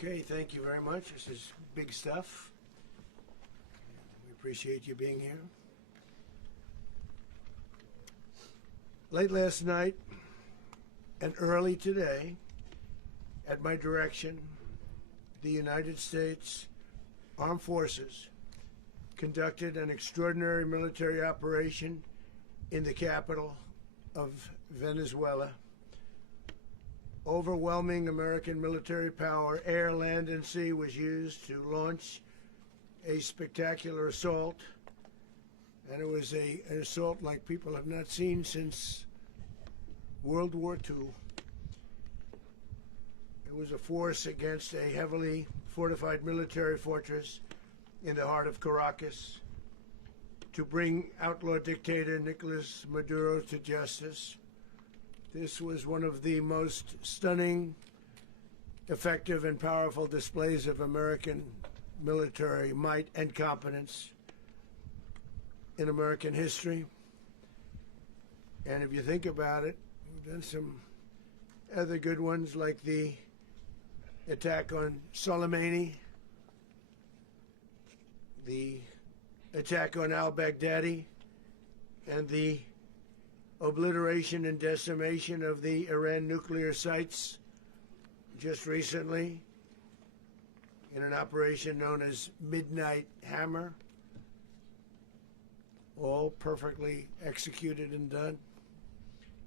Okay, thank you very much. This is big stuff. We appreciate you being here. Late last night and early today, at my direction, the United States Armed Forces conducted an extraordinary military operation in the capital of Venezuela. Overwhelming American military power, air, land, and sea, was used to launch a spectacular assault. And it was an assault like people have not seen since World War II. It was a force against a heavily fortified military fortress in the heart of Caracas to bring outlaw dictator Nicolas Maduro to justice. This was one of the most stunning, effective, and powerful displays of American military might and competence in American history. And if you think about it, we've done some other good ones, like the attack on Soleimani, the attack on al-Baghdadi, and the obliteration and decimation of the Iran nuclear sites just recently in an operation known as Midnight Hammer, all perfectly executed and done.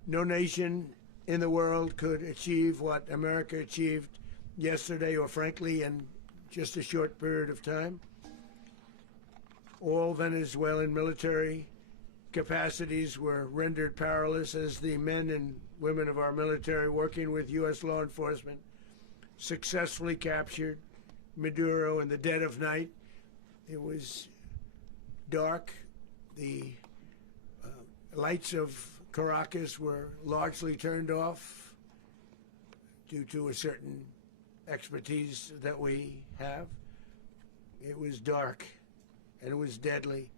No nation in the world could achieve what America achieved yesterday, or frankly in just a short period of time. All Venezuelan military capacities were rendered powerless as the men and women of our military, working with U.S. law enforcement, successfully captured Maduro in the dead of night. It was dark. The lights of Caracas were largely turned off due to a certain expertise that we have. It was dark and it was deadly.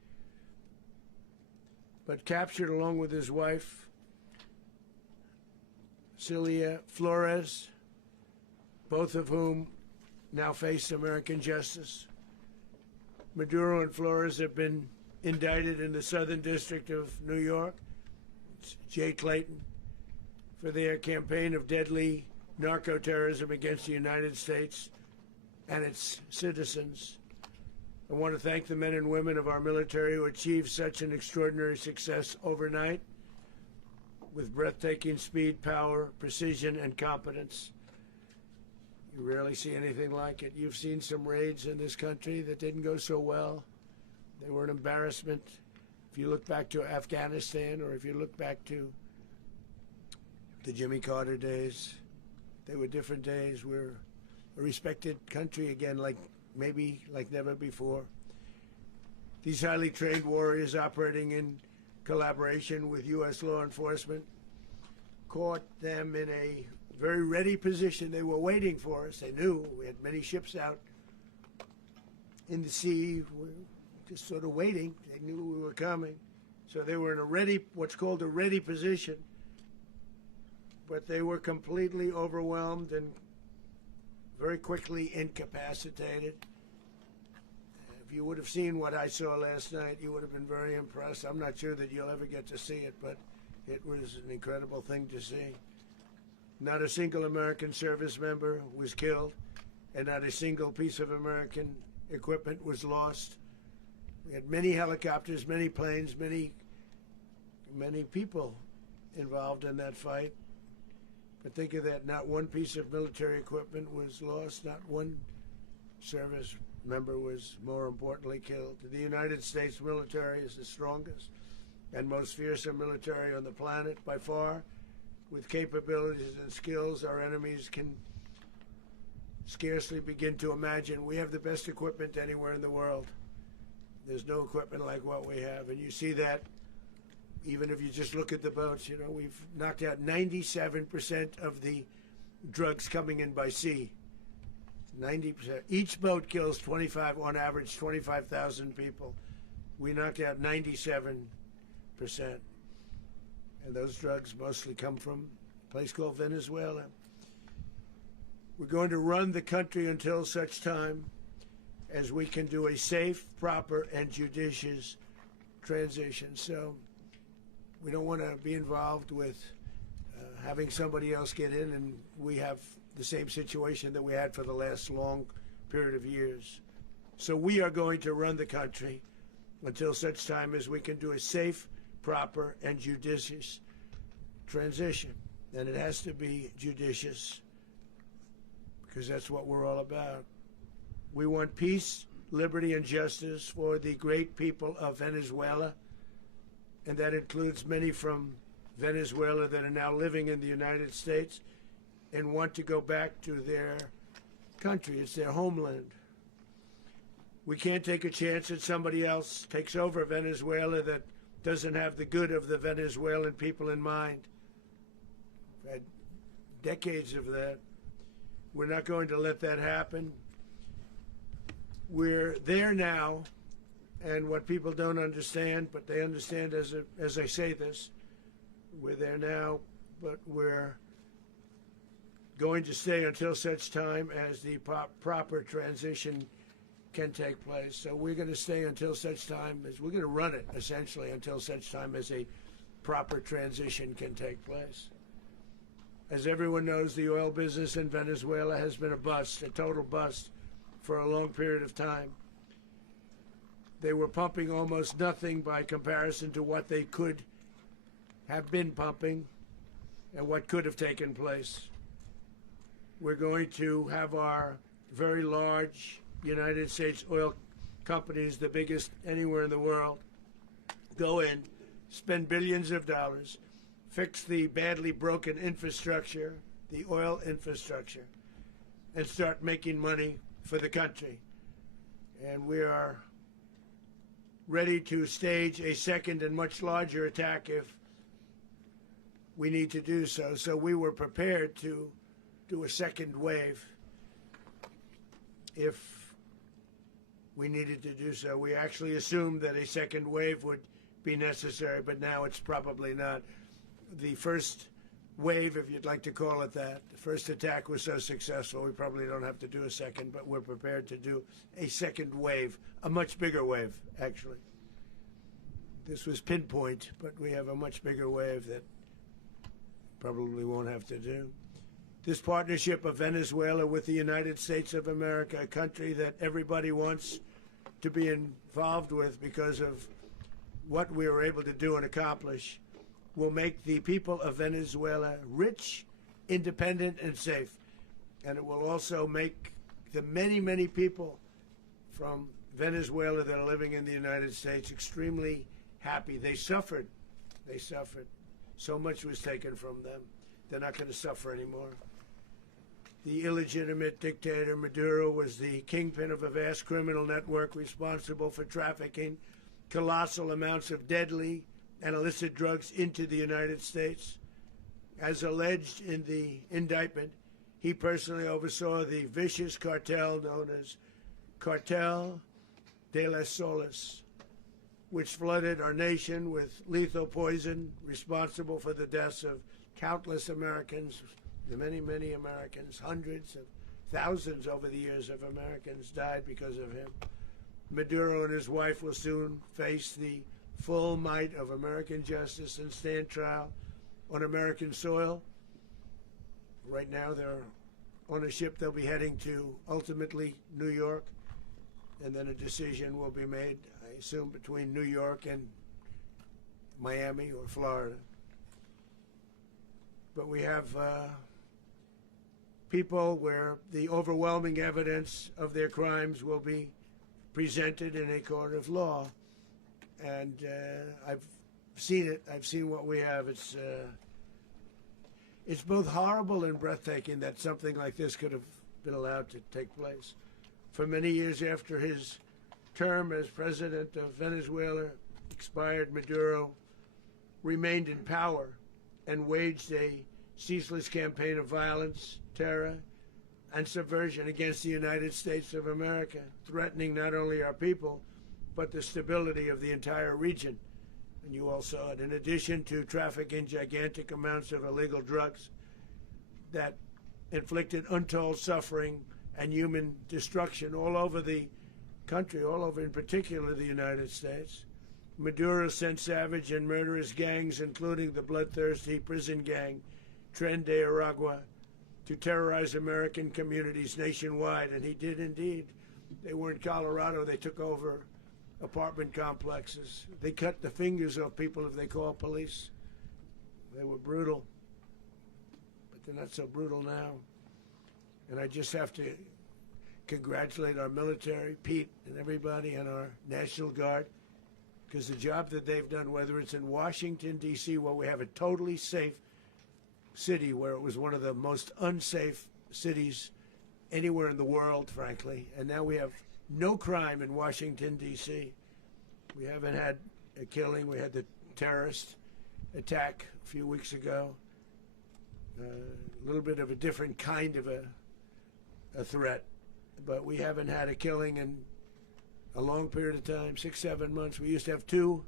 But captured along with his wife, Celia Flores, both of whom now face American justice. Maduro and Flores have been indicted in the Southern District of New York, it's Jay Clayton, for their campaign of deadly narco-terrorism against the United States and its citizens. I want to thank the men and women of our military who achieved such an extraordinary success overnight with breathtaking speed, power, precision, and competence. You rarely see anything like it. You've seen some raids in this country that didn't go so well. They were an embarrassment. If you look back to Afghanistan, or if you look back to the Jimmy Carter days, they were different days. We're a respected country again, maybe like never before. These highly trained warriors, operating in collaboration with U.S. law enforcement, caught them in a very ready position. They were waiting for us. They knew we had many ships out in the sea, just sort of waiting. They knew we were coming. So they were in what's called a ready position. But they were completely overwhelmed and very quickly incapacitated. If you would have seen what I saw last night, you would have been very impressed. I'm not sure that you'll ever get to see it, but it was an incredible thing to see. Not a single American service member was killed, and not a single piece of American equipment was lost. We had many helicopters, many planes, many people involved in that fight. But think of that, not one piece of military equipment was lost, not one service member was, more importantly, killed. The United States military is the strongest and most fearsome military on the planet by far, with capabilities and skills our enemies can scarcely begin to imagine. We have the best equipment anywhere in the world. There's no equipment like what we have, and you see that even if you just look at the boats. You know, we've knocked out 97% of the drugs coming in by sea. 90%. Each boat kills on average 25,000 people. We knocked out 97%. And those drugs mostly come from a place called Venezuela. We're going to run the country until such time as we can do a safe, proper, and judicious transition. So we don't want to be involved with having somebody else get in and we have the same situation that we had for the last long period of years. So we are going to run the country until such time as we can do a safe, proper, and judicious transition. And it has to be judicious because that's what we're all about. We want peace, liberty, and justice for the great people of Venezuela, and that includes many from Venezuela that are now living in the United States and want to go back to their country. It's their homeland. We can't take a chance that somebody else takes over Venezuela that doesn't have the good of the Venezuelan people in mind. We've had decades of that. We're not going to let that happen. We're there now, and what people don't understand, but they understand as I say this, we're there now, but we're going to stay until such time as the proper transition can take place. So we're going to stay until such time as we're going to run it, essentially, until such time as a proper transition can take place. As everyone knows, the oil business in Venezuela has been a bust, a total bust, for a long period of time. They were pumping almost nothing by comparison to what they could have been pumping and what could have taken place. We're going to have our very large United States oil companies, the biggest anywhere in the world, go in, spend billions of dollars, fix the badly broken infrastructure, the oil infrastructure, and start making money for the country. And we are ready to stage a second and much larger attack if we need to do so. So we were prepared to do a second wave if we needed to do so. We actually assumed that a second wave would be necessary, but now it's probably not. The first wave, if you'd like to call it that, the first attack was so successful, we probably don't have to do a second, but we're prepared to do a second wave, a much bigger wave, actually. This was pinpoint, but we have a much bigger wave that probably won't have to do. This partnership of Venezuela with the United States of America, a country that everybody wants to be involved with because of what we were able to do and accomplish, will make the people of Venezuela rich, independent, and safe. And it will also make the many, many people from Venezuela that are living in the United States extremely happy. They suffered. They suffered. So much was taken from them. They're not going to suffer anymore. The illegitimate dictator Maduro was the kingpin of a vast criminal network responsible for trafficking colossal amounts of deadly and illicit drugs into the United States. As alleged in the indictment, he personally oversaw the vicious cartel known as Cartel de las Solas, which flooded our nation with lethal poison responsible for the deaths of countless Americans, many, many Americans. Hundreds of thousands over the years of Americans died because of him. Maduro and his wife will soon face the full might of American justice and stand trial on American soil. Right now they're on a ship they'll be heading to, ultimately, New York, and then a decision will be made, I assume, between New York and Miami or Florida. But we have people where the overwhelming evidence of their crimes will be presented in a court of law. And I've seen it. I've seen what we have. It's both horrible and breathtaking that something like this could have been allowed to take place. For many years after his term as president of Venezuela expired, Maduro remained in power and waged a ceaseless campaign of violence, terror, and subversion against the United States of America, threatening not only our people, but the stability of the entire region. And you all saw it. In addition to trafficking gigantic amounts of illegal drugs that inflicted untold suffering and human destruction all over the country, all over in particular the United States. Maduro sent savage and murderous gangs, including the bloodthirsty prison gang Tren de Aragua, to terrorize American communities nationwide, and he did indeed. They were in Colorado. They took over apartment complexes. They cut the fingers off people if they called police. They were brutal, but they're not so brutal now. And I just have to congratulate our military, Pete and everybody, and our National Guard, because the job that they've done, whether it's in Washington, D.C., where we have a totally safe city, where it was one of the most unsafe cities anywhere in the world, frankly, and now we have no crime in Washington, D.C. We haven't had a killing. We had the terrorist attack a few weeks ago. A little bit of a different kind of a threat, but we haven't had a killing in a long period of time, 6-7 months. We used to have two,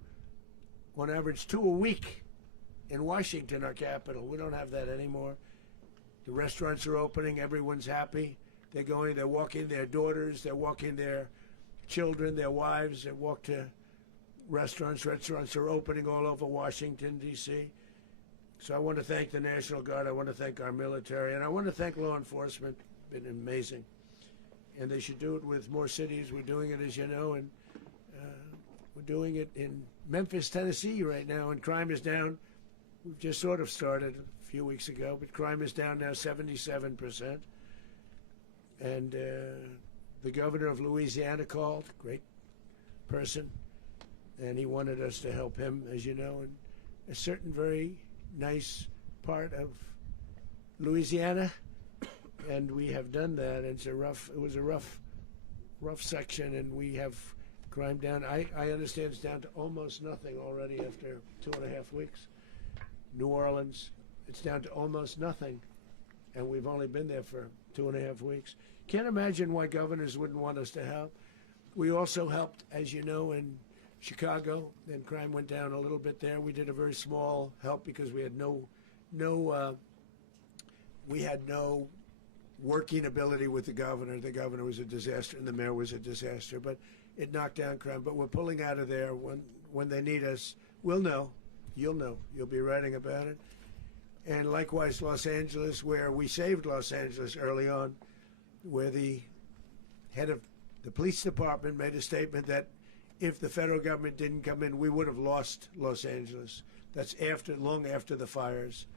on average, 2 a week in Washington, our capital. We don't have that anymore. The restaurants are opening. Everyone's happy. They're going, they're walking their daughters, they're walking their children, their wives. They walk to restaurants. Restaurants are opening all over Washington, D.C. So I want to thank the National Guard. I want to thank our military. And I want to thank law enforcement. It's been amazing. And they should do it with more cities. We're doing it, as you know, and we're doing it in Memphis, Tennessee right now, and crime is down. We've just sort of started a few weeks ago, but crime is down now 77%. And the governor of Louisiana called, great person, and he wanted us to help him, as you know, in a certain very nice part of Louisiana, and we have done that. It was a rough section, and we have crime down. I understand it's down to almost nothing already after 2.5 weeks. New Orleans, it's down to almost nothing, and we've only been there for 2.5 weeks. Can't imagine why governors wouldn't want us to help. We also helped, as you know, in Chicago, and crime went down a little bit there. We did a very small help because we had no working ability with the governor. The governor was a disaster, and the mayor was a disaster. But it knocked down crime. But we're pulling out of there when they need us. We'll know. You'll know. You'll be writing about it. And likewise, Los Angeles, where we saved Los Angeles early on, where the head of the police department made a statement that if the federal government didn't come in, we would have lost Los Angeles. That's long after the fires.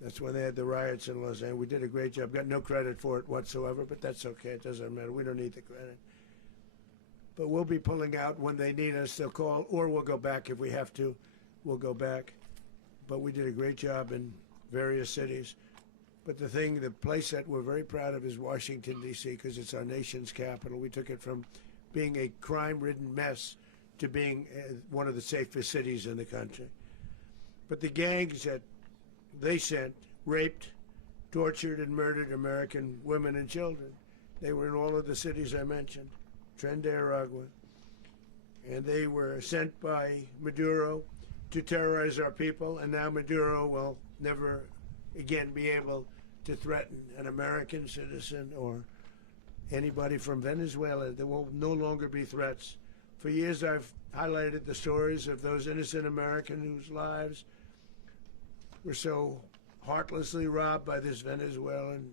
That's when they had the riots in Los Angeles. We did a great job. Got no credit for it whatsoever, but that's okay. It doesn't matter. We don't need the credit. But we'll be pulling out when they need us. They'll call, or we'll go back if we have to. We'll go back. But we did a great job in various cities. But the place that we're very proud of is Washington, D.C., because it's our nation's capital. We took it from being a crime-ridden mess to being one of the safest cities in the country. But the gangs that they sent raped, tortured, and murdered American women and children. They were in all of the cities I mentioned, Tren de Aragua. And they were sent by Maduro to terrorize our people, and now Maduro will never again be able to threaten an American citizen or anybody from Venezuela. There will no longer be threats. For years I've highlighted the stories of those innocent Americans whose lives were so heartlessly robbed by this Venezuelan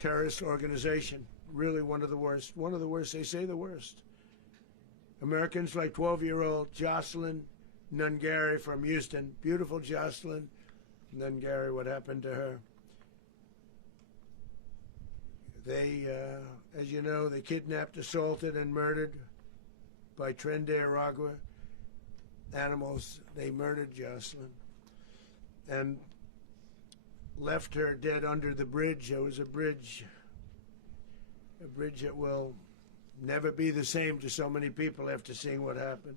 terrorist organization. Really one of the worst. One of the worst, they say the worst. Americans like 12-year-old Jocelyn Nungary from Houston. Beautiful Jocelyn Nungary, what happened to her? They, as you know, they kidnapped, assaulted, and murdered by Tren de Aragua animals. They murdered Jocelyn and left her dead under the bridge. There was a bridge that will never be the same to so many people after seeing what happened.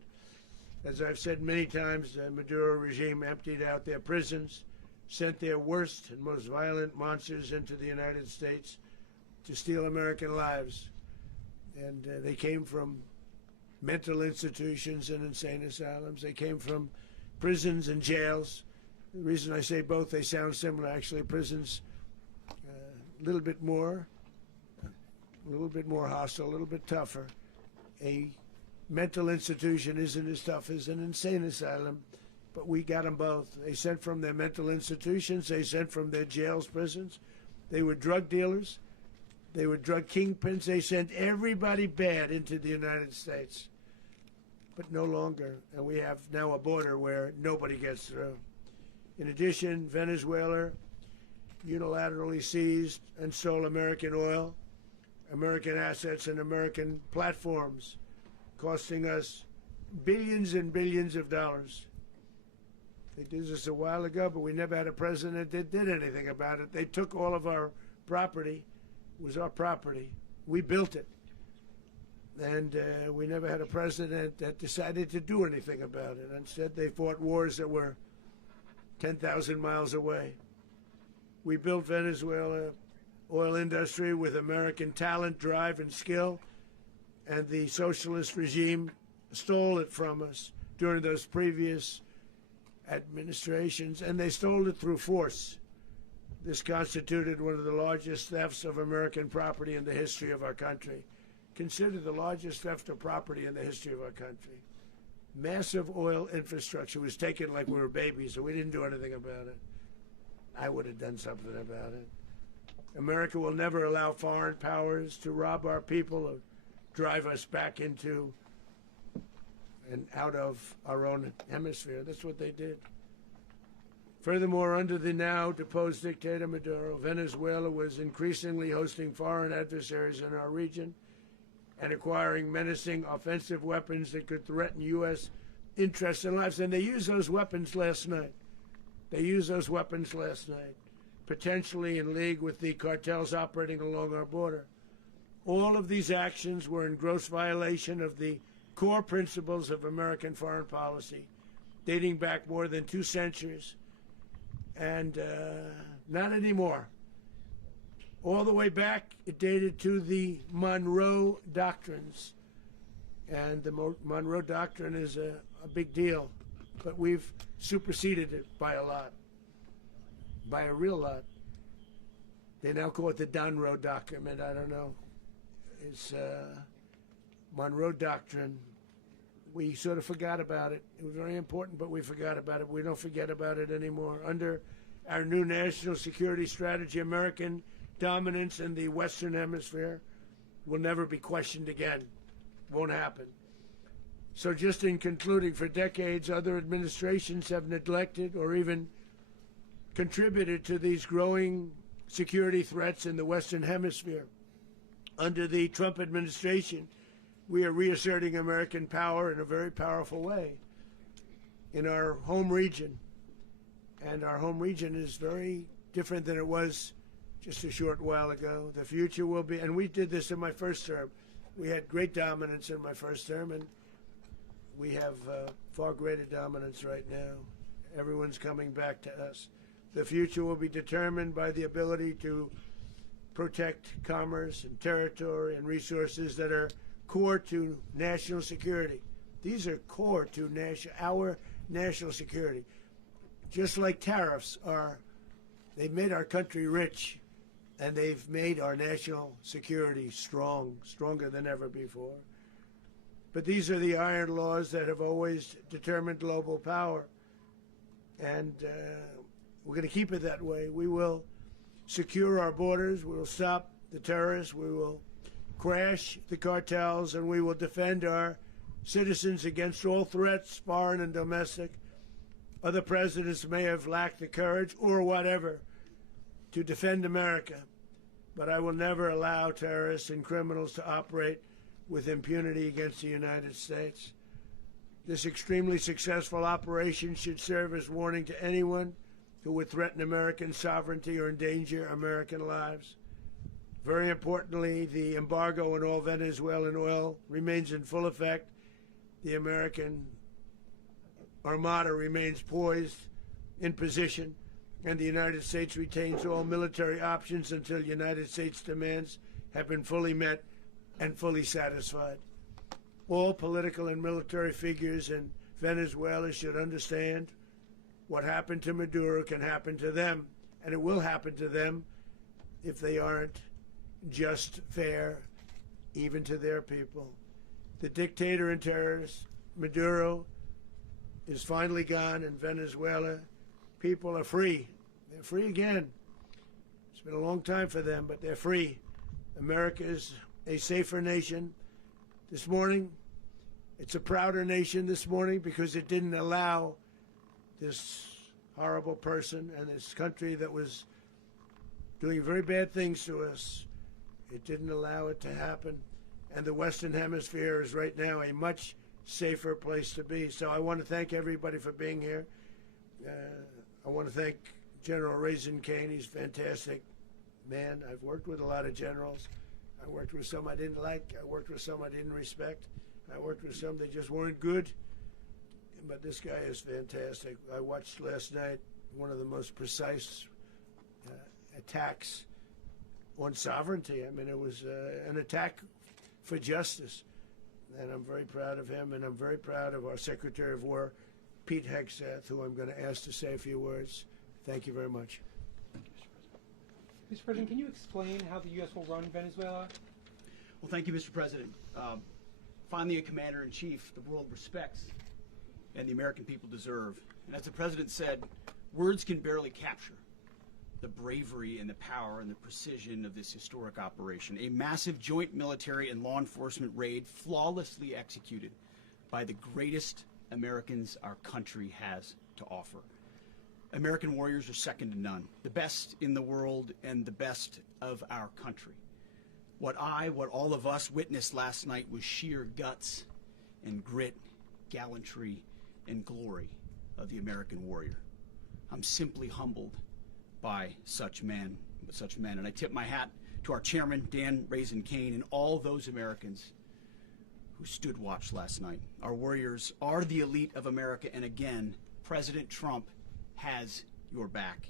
As I've said many times, the Maduro regime emptied out their prisons, sent their worst and most violent monsters into the United States to steal American lives. And they came from mental institutions and insane asylums. They came from prisons and jails. The reason I say both, they sound similar. Actually, prisons, little bit more hostile, a little bit tougher. A mental institution isn't as tough as an insane asylum, but we got them both. They sent from their mental institutions, they sent from their jails, prisons. They were drug dealers, they were drug kingpins, they sent everybody bad into the United States. But no longer, and we have now a border where nobody gets through. In addition, Venezuela unilaterally seized and stole American oil, American assets, and American platforms, costing us billions and billions of dollars. They did this a while ago, but we never had a president that did anything about it. They took all of our property. It was our property. We built it. And we never had a president that decided to do anything about it. Instead, they fought wars that were 10,000 miles away. We built Venezuela oil industry with American talent, drive, and skill, and the socialist regime stole it from us during those previous administrations, and they stole it through force. This constituted one of the largest thefts of American property in the history of our country. Considered the largest theft of property in the history of our country. Massive oil infrastructure was taken like we were babies, and we didn't do anything about it. I would have done something about it. America will never allow foreign powers to rob our people or drive us back into and out of our own hemisphere. That's what they did. Furthermore, under the now deposed dictator Maduro, Venezuela was increasingly hosting foreign adversaries in our region and acquiring menacing offensive weapons that could threaten U.S. interests and lives. And they used those weapons last night. Potentially in league with the cartels operating along our border. All of these actions were in gross violation of the core principles of American foreign policy, dating back more than 2 centuries. And not anymore. All the way back, it dated to the Monroe Doctrines. And the Monroe Doctrine is a big deal. But we've superseded it by a lot. By a real lot. They now call it the Monroe Document. I don't know. It's Monroe Doctrine. We sort of forgot about it. It was very important, but we forgot about it. We don't forget about it anymore. Under our new national security strategy, American dominance in the Western Hemisphere will never be questioned again. Won't happen. So just in concluding, for decades, other administrations have neglected or even contributed to these growing security threats in the Western Hemisphere. Under the Trump administration, we are reasserting American power in a very powerful way in our home region. And our home region is very different than it was just a short while ago. The future will be, and we did this in my first term. We had great dominance in my first term, and we have far greater dominance right now. Everyone's coming back to us. The future will be determined by the ability to protect commerce and territory and resources that are core to national security. These are core to our national security. Just like tariffs are, they've made our country rich, and they've made our national security strong, stronger than ever before. But these are the iron laws that have always determined global power. And we're going to keep it that way. We will secure our borders. We will stop the terrorists. We will crash the cartels, and we will defend our citizens against all threats, foreign and domestic. Other presidents may have lacked the courage or whatever to defend America, but I will never allow terrorists and criminals to operate with impunity against the United States. This extremely successful operation should serve as warning to anyone who would threaten American sovereignty or endanger American lives. Very importantly, the embargo on all Venezuelan oil remains in full effect. The American Armada remains poised in position, and the United States retains all military options until United States demands have been fully met and fully satisfied. All political and military figures in Venezuela should understand what happened to Maduro can happen to them, and it will happen to them if they aren't just, fair, even to their people. The dictator and terrorist, Maduro, is finally gone in Venezuela. People are free. They're free again. It's been a long time for them, but they're free. America is a safer nation. This morning, it's a prouder nation this morning because it didn't allow this horrible person and this country that was doing very bad things to us. It didn't allow it to happen. And the Western Hemisphere is right now a much safer place to be. So I want to thank everybody for being here. I want to thank General Raisin Kane. He's a fantastic man. I've worked with a lot of generals. I worked with some I didn't like. I worked with some I didn't respect. I worked with some that just weren't good. But this guy is fantastic. I watched last night one of the most precise attacks on sovereignty. I mean, it was an attack for justice. And I'm very proud of him, and I'm very proud of our Secretary of War, Pete Hegseth, who I'm going to ask to say a few words. Thank you very much. Thank you, Mr. President. Mr. President, can you explain how the U.S. will run Venezuela? Well, thank you, Mr. President. Finally, a commander-in-chief the world respects and the American people deserve. And as the President said, words can barely capture the bravery and the power and the precision of this historic operation. A massive joint military and law enforcement raid flawlessly executed by the greatest Americans our country has to offer. American warriors are second to none, the best in the world and the best of our country. What all of us witnessed last night was sheer guts and grit, gallantry, and glory of the American warrior. I'm simply humbled by such men, and I tip my hat to our chairman, Dan Raisin Kane, and all those Americans who stood watch last night. Our warriors are the elite of America, and again, President Trump has your back.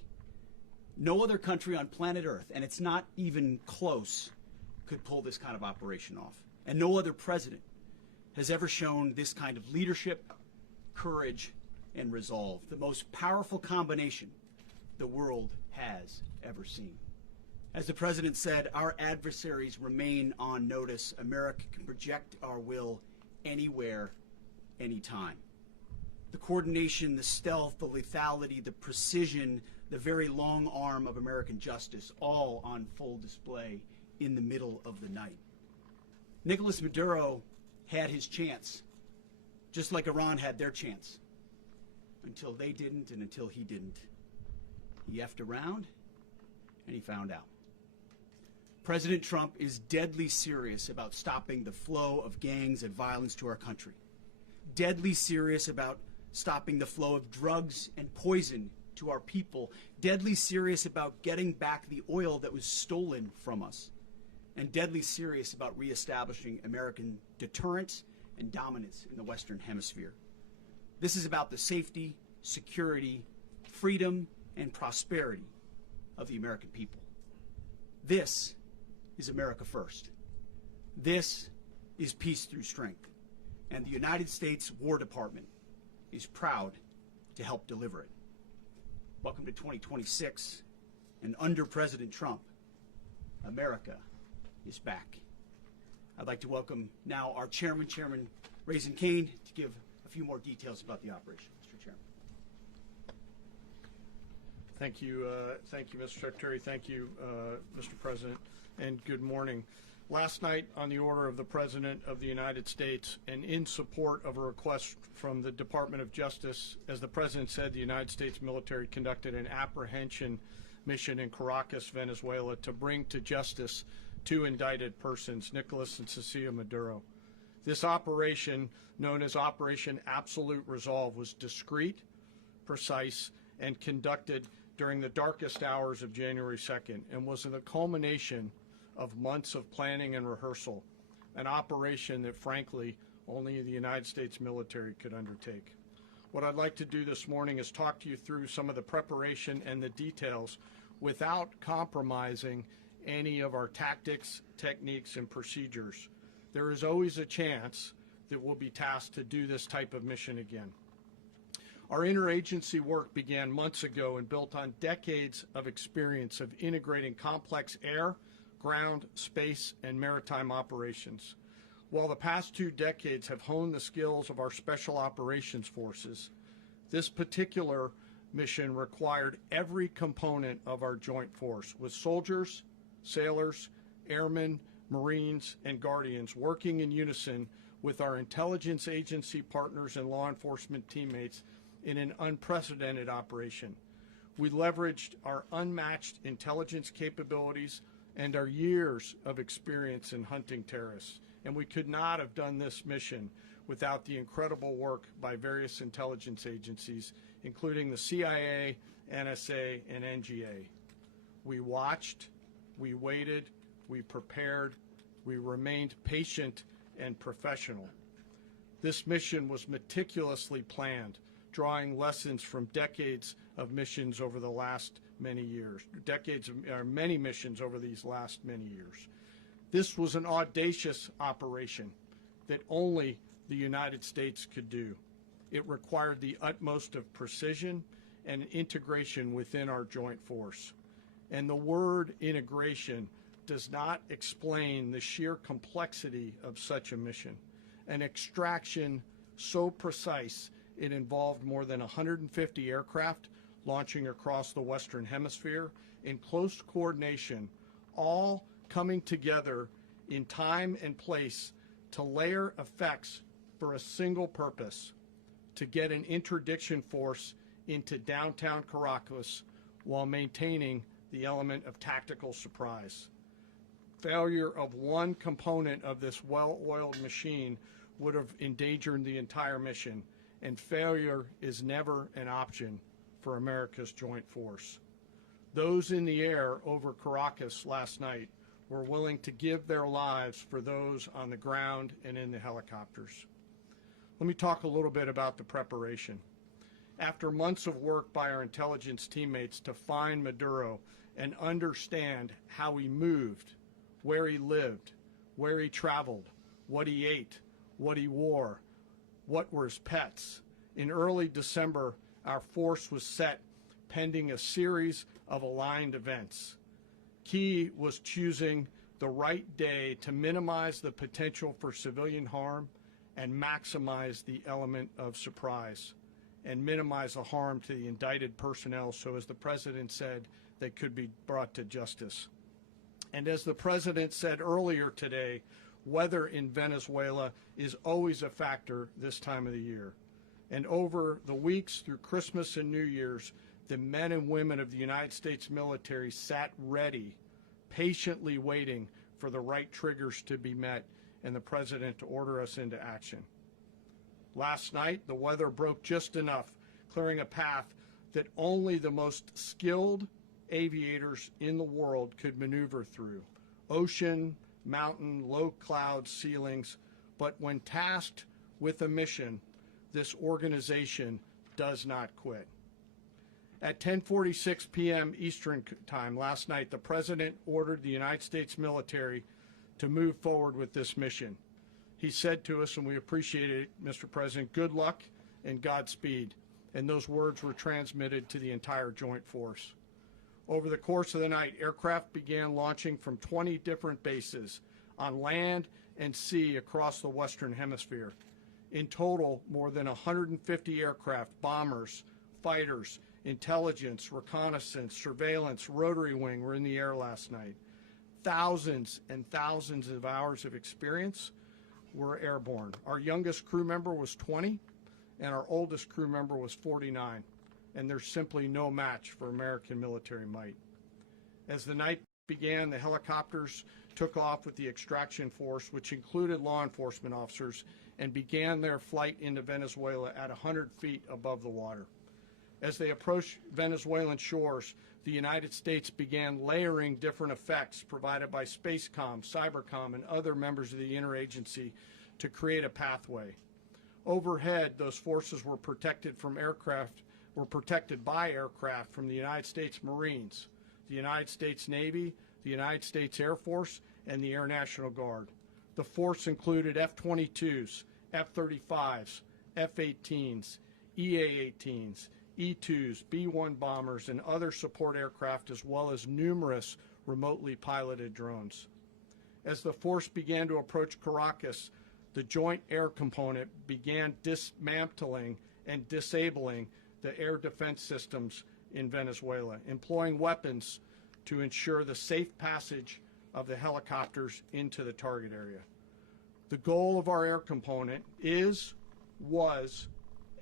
No other country on planet Earth, and it's not even close, could pull this kind of operation off. And no other president has ever shown this kind of leadership, courage, and resolve. The most powerful combination the world has ever seen. As the President said, our adversaries remain on notice. America can project our will anywhere, anytime. The coordination, the stealth, the lethality, the precision, the very long arm of American justice, all on full display in the middle of the night. Nicolas Maduro had his chance, just like Iran had their chance, until they didn't and until he didn't. He effed around, and he found out. President Trump is deadly serious about stopping the flow of gangs and violence to our country. Deadly serious about stopping the flow of drugs and poison to our people. Deadly serious about getting back the oil that was stolen from us. And deadly serious about reestablishing American deterrence and dominance in the Western Hemisphere. This is about the safety, security, freedom, and prosperity of the American people. This is America first. This is peace through strength. And the United States War Department is proud to help deliver it. Welcome to 2026, and under President Trump, America is back. I'd like to welcome now our chairman, Chairman Raisin Kane, to give a few more details about the operation. Mr. Chairman. Thank you, Mr. Secretary. Thank you, Mr. President, and good morning. Last night, on the order of the President of the United States and in support of a request from the Department of Justice, as the President said, the United States military conducted an apprehension mission in Caracas, Venezuela, to bring to justice two indicted persons, Nicolas and Cecilia Maduro. This operation, known as Operation Absolute Resolve, was discreet, precise, and conducted during the darkest hours of January 2nd and was the culmination of months of planning and rehearsal, an operation that, frankly, only the United States military could undertake. What I'd like to do this morning is talk to you through some of the preparation and the details without compromising any of our tactics, techniques, and procedures. There is always a chance that we'll be tasked to do this type of mission again. Our interagency work began months ago and built on decades of experience of integrating complex air, ground, space, and maritime operations. While the past 2 decades have honed the skills of our special operations forces, this particular mission required every component of our joint force, with soldiers, sailors, airmen, Marines, and Guardians working in unison with our intelligence agency partners and law enforcement teammates in an unprecedented operation. We leveraged our unmatched intelligence capabilities and our years of experience in hunting terrorists, and we could not have done this mission without the incredible work by various intelligence agencies, including the CIA, NSA, and NGA. We watched, we waited, we prepared, we remained patient and professional. This mission was meticulously planned, drawing lessons from decades of missions over the last many years, many missions over these last many years. This was an audacious operation that only the United States could do. It required the utmost of precision and integration within our joint force. And the word integration does not explain the sheer complexity of such a mission. An extraction so precise it involved more than 150 aircraft launching across the Western Hemisphere in close coordination, all coming together in time and place to layer effects for a single purpose: to get an interdiction force into downtown Caracas while maintaining the element of tactical surprise. Failure of one component of this well-oiled machine would have endangered the entire mission, and failure is never an option for America's joint force. Those in the air over Caracas last night were willing to give their lives for those on the ground and in the helicopters. Let me talk a little bit about the preparation. After months of work by our intelligence teammates to find Maduro and understand how he moved, where he lived, where he traveled, what he ate, what he wore, what were his pets, in early December, our force was set pending a series of aligned events. Key was choosing the right day to minimize the potential for civilian harm and maximize the element of surprise and minimize the harm to the indicted personnel so, as the President said, they could be brought to justice. And as the President said earlier today, weather in Venezuela is always a factor this time of the year. And over the weeks through Christmas and New Year's, the men and women of the United States military sat ready, patiently waiting for the right triggers to be met and the President to order us into action. Last night, the weather broke just enough, clearing a path that only the most skilled aviators in the world could maneuver through. Ocean, mountain, low cloud ceilings, but when tasked with a mission, this organization does not quit. At 10:46 p.m. Eastern Time last night, the President ordered the United States military to move forward with this mission. He said to us, and we appreciate it, Mr. President, good luck and Godspeed. And those words were transmitted to the entire joint force. Over the course of the night, aircraft began launching from 20 different bases on land and sea across the Western Hemisphere. In total, more than 150 aircraft, bombers, fighters, intelligence, reconnaissance, surveillance, rotary wing were in the air last night. Thousands and thousands of hours of experience were airborne. Our youngest crew member was 20, and our oldest crew member was 49, and there's simply no match for American military might. As the night began, the helicopters took off with the extraction force, which included law enforcement officers, and began their flight into Venezuela at 100 feet above the water. As they approached Venezuelan shores, the United States began layering different effects provided by Spacecom, Cybercom, and other members of the interagency to create a pathway. Overhead, those forces were protected by aircraft from the United States Marines, the United States Navy, the United States Air Force, and the Air National Guard. The force included F-22s, F-35s, F-18s, EA-18s, E-2s, B-1 bombers, and other support aircraft, as well as numerous remotely piloted drones. As the force began to approach Caracas, the Joint Air Component began dismantling and disabling the air defense systems in Venezuela, employing weapons to ensure the safe passage of the helicopters into the target area. The goal of our air component is, was,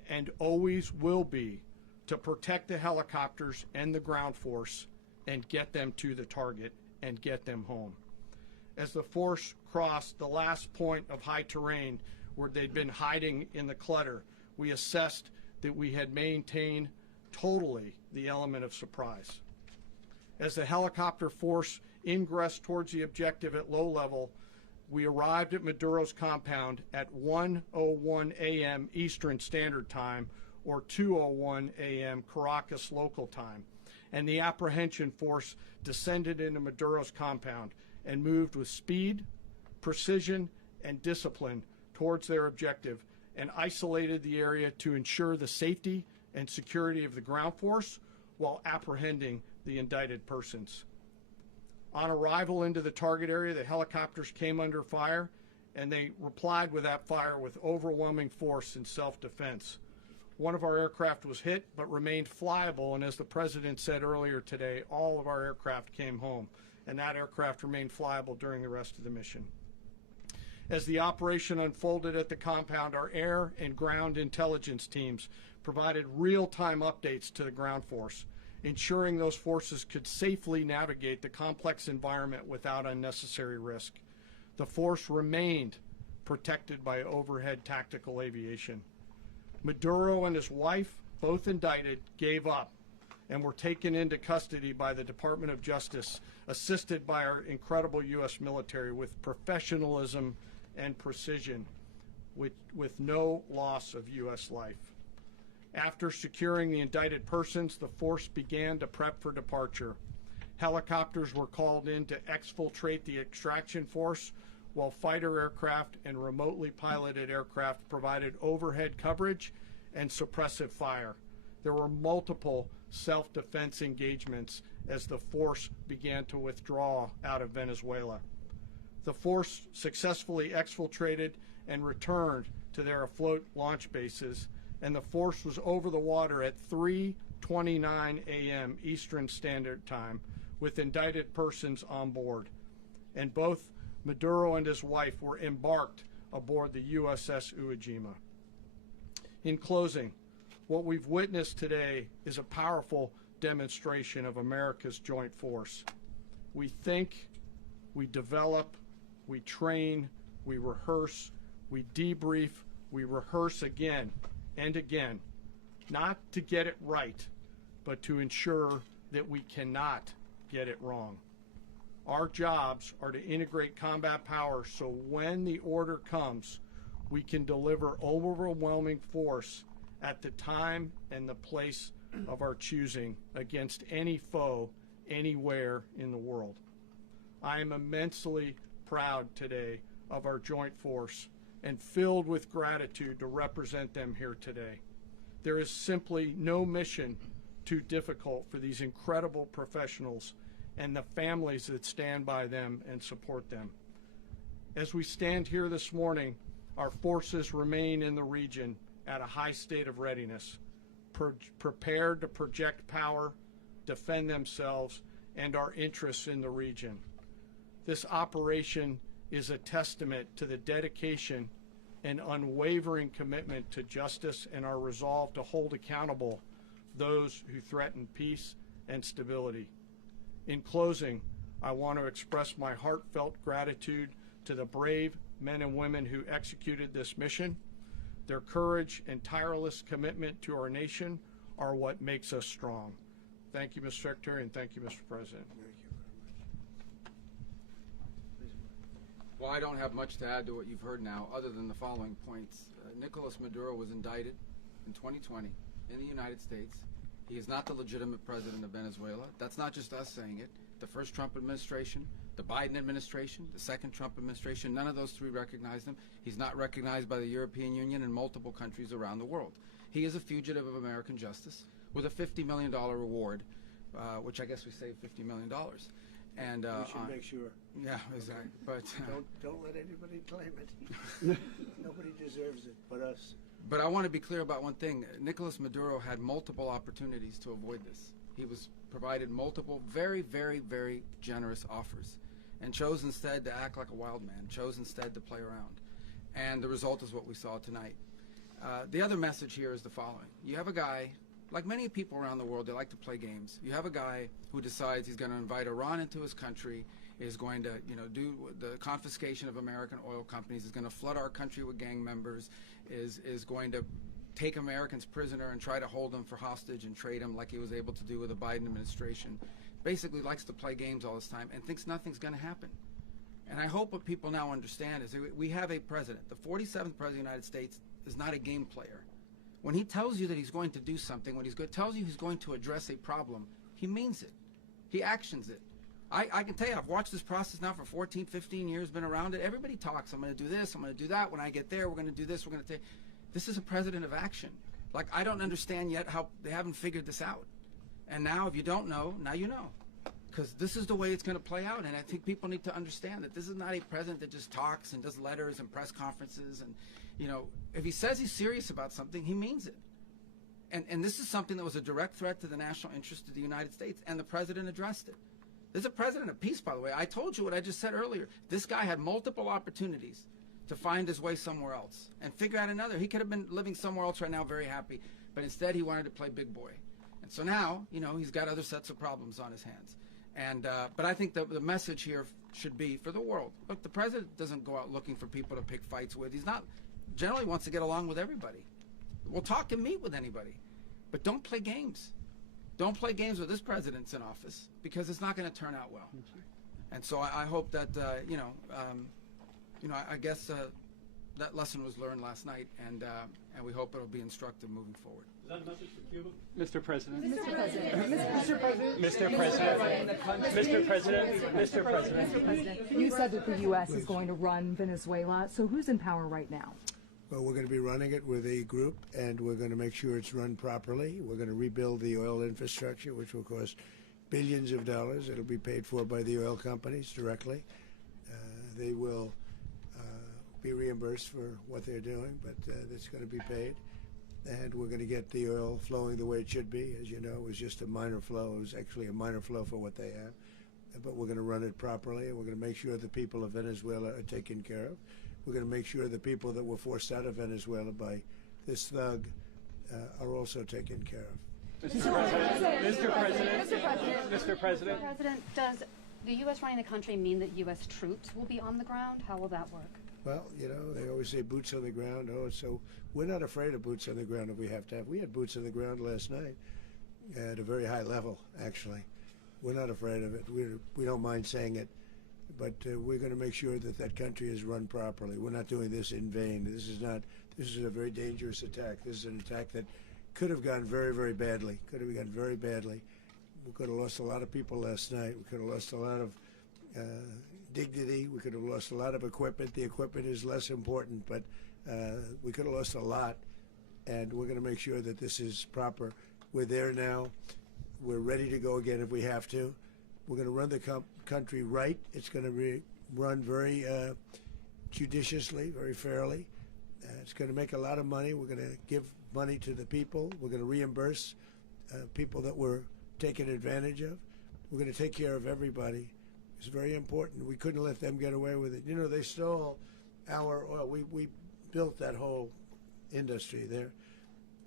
and always will be to protect the helicopters and the ground force and get them to the target and get them home. As the force crossed the last point of high terrain where they'd been hiding in the clutter, we assessed that we had maintained totally the element of surprise. As the helicopter force ingressed towards the objective at low level, we arrived at Maduro's compound at 1:01 a.m. Eastern Standard Time, or 2:01 a.m. Caracas local time, and the apprehension force descended into Maduro's compound and moved with speed, precision, and discipline towards their objective, and isolated the area to ensure the safety and security of the ground force while apprehending the indicted persons. On arrival into the target area, the helicopters came under fire, and they replied with that fire with overwhelming force in self-defense. One of our aircraft was hit but remained flyable, and as the President said earlier today, all of our aircraft came home, and that aircraft remained flyable during the rest of the mission. As the operation unfolded at the compound, our air and ground intelligence teams provided real-time updates to the ground force, ensuring those forces could safely navigate the complex environment without unnecessary risk. The force remained protected by overhead tactical aviation. Maduro and his wife, both indicted, gave up and were taken into custody by the Department of Justice, assisted by our incredible U.S. military with professionalism and precision, with no loss of U.S. life. After securing the indicted persons, the force began to prep for departure. Helicopters were called in to exfiltrate the extraction force, while fighter aircraft and remotely piloted aircraft provided overhead coverage and suppressive fire. There were multiple self-defense engagements as the force began to withdraw out of Venezuela. The force successfully exfiltrated and returned to their afloat launch bases, and the force was over the water at 3:29 a.m. Eastern Standard Time with indicted persons on board. And both Maduro and his wife were embarked aboard the USS Iwo Jima. In closing, what we've witnessed today is a powerful demonstration of America's joint force. We think, we develop, we train, we rehearse, we debrief, we rehearse again and again, not to get it right, but to ensure that we cannot get it wrong. Our jobs are to integrate combat power so when the order comes, we can deliver overwhelming force at the time and the place of our choosing against any foe anywhere in the world. I am immensely proud today of our joint force and filled with gratitude to represent them here today. There is simply no mission too difficult for these incredible professionals and the families that stand by them and support them. As we stand here this morning, our forces remain in the region at a high state of readiness, prepared to project power, defend themselves, and our interests in the region. This operation is a testament to the dedication and unwavering commitment to justice and our resolve to hold accountable those who threaten peace and stability. In closing, I want to express my heartfelt gratitude to the brave men and women who executed this mission. Their courage and tireless commitment to our nation are what makes us strong. Thank you, Mr. Secretary, and thank you, Mr. President. Well, I don't have much to add to what you've heard now, other than the following points. Nicolas Maduro was indicted in 2020 in the United States. He is not the legitimate president of Venezuela. That's not just us saying it. The first Trump administration, the Biden administration, the second Trump administration, none of those three recognized him. He's not recognized by the European Union and multiple countries around the world. He is a fugitive of American justice with a $50 million reward, which I guess we saved $50 million. And We should make sure. yeah, exactly. But Don't let anybody claim it. Nobody deserves it but us. But I want to be clear about one thing. Nicolas Maduro had multiple opportunities to avoid this. He was provided multiple very, very, very generous offers and chose instead to act like a wild man, chose instead to play around. And the result is what we saw tonight. The other message here is the following. You have a guy, like many people around the world, they like to play games. You have a guy who decides he's going to invite Iran into his country, is going to, do the confiscation of American oil companies, is going to flood our country with gang members, is going to take Americans prisoner and try to hold them for hostage and trade them like he was able to do with the Biden administration. Basically likes to play games all this time and thinks nothing's going to happen. And I hope what people now understand is that we have a president. The 47th president of the United States is not a game player. When he tells you that he's going to do something, when tells you he's going to address a problem, he means it. He actions it. I can tell you, I've watched this process now for 14, 15 years, been around it. Everybody talks. I'm going to do this. I'm going to do that. When I get there, we're going to do this. We're going to take. This is a president of action. Like, I don't understand yet how they haven't figured this out. And now, if you don't know, now you know. Because this is the way it's going to play out. And I think people need to understand that this is not a president that just talks and does letters and press conferences. And, if he says he's serious about something, he means it. And this is something that was a direct threat to the national interest of the United States. And the president addressed it. There's a president of peace, by the way. I told you what I just said earlier. This guy had multiple opportunities to find his way somewhere else and figure out another. He could have been living somewhere else right now very happy. But instead, he wanted to play big boy. And so now, he's got other sets of problems on his hands. And but I think the message here should be for the world. Look, the president doesn't go out looking for people to pick fights with. He's not generally wants to get along with everybody. We'll talk and meet with anybody. But don't play games. Don't play games with this president's in office because it's not going to turn out well. And so I hope that, I guess that lesson was learned last night, and we hope it'll be instructive moving forward. Is that a message for Cuba? Mr. President. Mr. President. Mr. President. Mr. President. You said that the U.S. is going to run Venezuela, so who's in power right now? Well, we're going to be running it with a group, and we're going to make sure it's run properly. We're going to rebuild the oil infrastructure, which will cost billions of dollars. It'll be paid for by the oil companies directly. They will be reimbursed for what they're doing, but it's going to be paid. And we're going to get the oil flowing the way it should be. As you know, it was just a minor flow. It was actually a minor flow for what they have. But we're going to run it properly, and we're going to make sure the people of Venezuela are taken care of. We're going to make sure the people that were forced out of Venezuela by this thug are also taken care of. Mr. President. Mr. President. Mr. President. Mr. President. President, does the U.S. running the country mean that U.S. troops will be on the ground? How will that work? Well, they always say boots on the ground. So we're not afraid of boots on the ground if we have to have. We had boots on the ground last night at a very high level, actually. We're not afraid of it. We don't mind saying it. But we're going to make sure that that country is run properly. We're not doing this in vain. This is a very dangerous attack. This is an attack that could have gone very, very badly. Could have gone very badly. We could have lost a lot of people last night. We could have lost a lot of dignity. We could have lost a lot of equipment. The equipment is less important, but we could have lost a lot. And we're going to make sure that this is proper. We're there now. We're ready to go again if we have to. We're going to run the country right. It's going to be run very judiciously, very fairly. It's going to make a lot of money. We're going to give money to the people. We're going to reimburse people that were taken advantage of. We're going to take care of everybody. It's very important. We couldn't let them get away with it. They stole our oil. We built that whole industry there,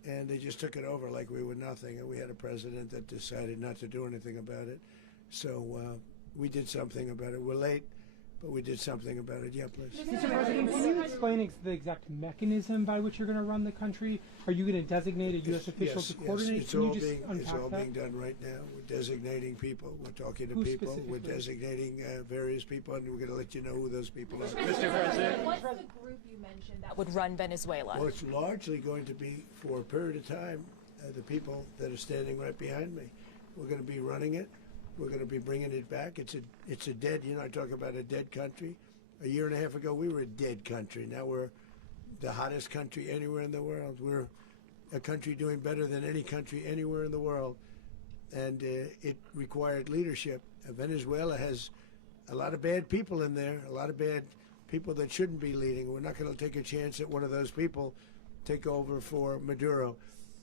and they just took it over like we were nothing. And we had a president that decided not to do anything about it. So we did something about it. We're late, but we did something about it. Yeah, please. Mr. President, can you explain the exact mechanism by which you're going to run the country? Are you going to designate a U.S. official to coordinate? Yes, it's all being done right now. We're designating people. We're talking to people. We're designating various people, and we're going to let you know who those people are. Mr. President. What's the group you mentioned that would run Venezuela? Well, it's largely going to be, for a period of time, the people that are standing right behind me. We're going to be running it. We're going to be bringing it back. It's a dead, I talk about a dead country. A year and a half ago, we were a dead country. Now we're the hottest country anywhere in the world. We're a country doing better than any country anywhere in the world, and it required leadership. Venezuela has a lot of bad people in there, a lot of bad people that shouldn't be leading. We're not going to take a chance that one of those people take over for Maduro.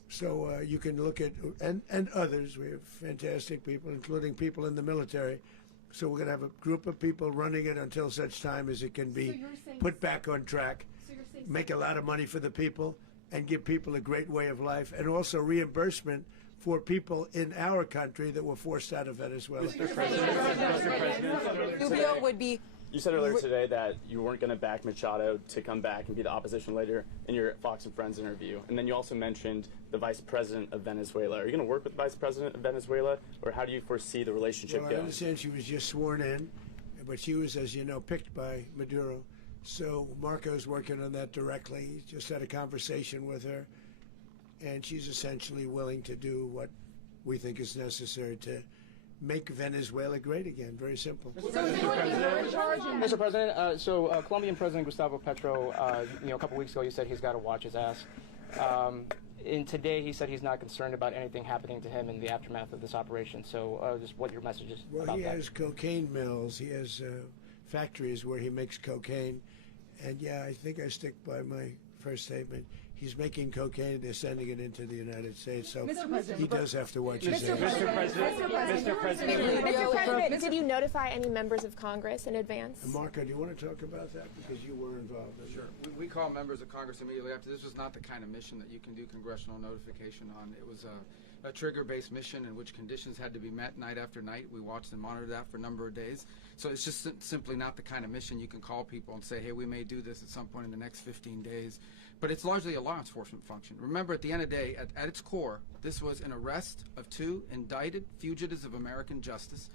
So you can look at, and others, we have fantastic people, including people in the military. So we're going to have a group of people running it until such time as it can be put back on track, make a lot of money for the people, and give people a great way of life, and also reimbursement for people in our country that were forced out of Venezuela. Mr. President, Rubio would be. you said earlier today that you weren't going to back Machado to come back and be the opposition leader in your Fox and Friends interview. And then you also mentioned the vice president of Venezuela. Are you going to work with the vice president of Venezuela, or how do you foresee the relationship Well, going? I understand she was just sworn in, but she was, as you know, picked by Maduro. So Marco's working on that directly. He just had a conversation with her, and she's essentially willing to do what we think is necessary to make Venezuela great again. Very simple. Mr. President, Colombian President Gustavo Petro, a couple weeks ago, you said he's got to watch his ass. And today, he said he's not concerned about anything happening to him in the aftermath of this operation. So, just what your message is Well, about he that. has cocaine mills. He has factories where he makes cocaine. And yeah, I think I stick by my first statement. He's making cocaine and they're sending it into the United States. So he does have to watch his ass. Mr. President, Did you notify any members of Congress in advance? Marco, do you want to talk about that? Because you were involved in Sure. We call members of Congress immediately after. This was not the kind of mission that you can do congressional notification on. It was a trigger-based mission in which conditions had to be met night after night. We watched and monitored that for a number of days. So it's just simply not the kind of mission you can call people and say, hey, we may do this at some point in the next 15 days. But it's largely a law enforcement function. Remember, at the end of the day, at its core, this was an arrest of 2 indicted fugitives of American justice,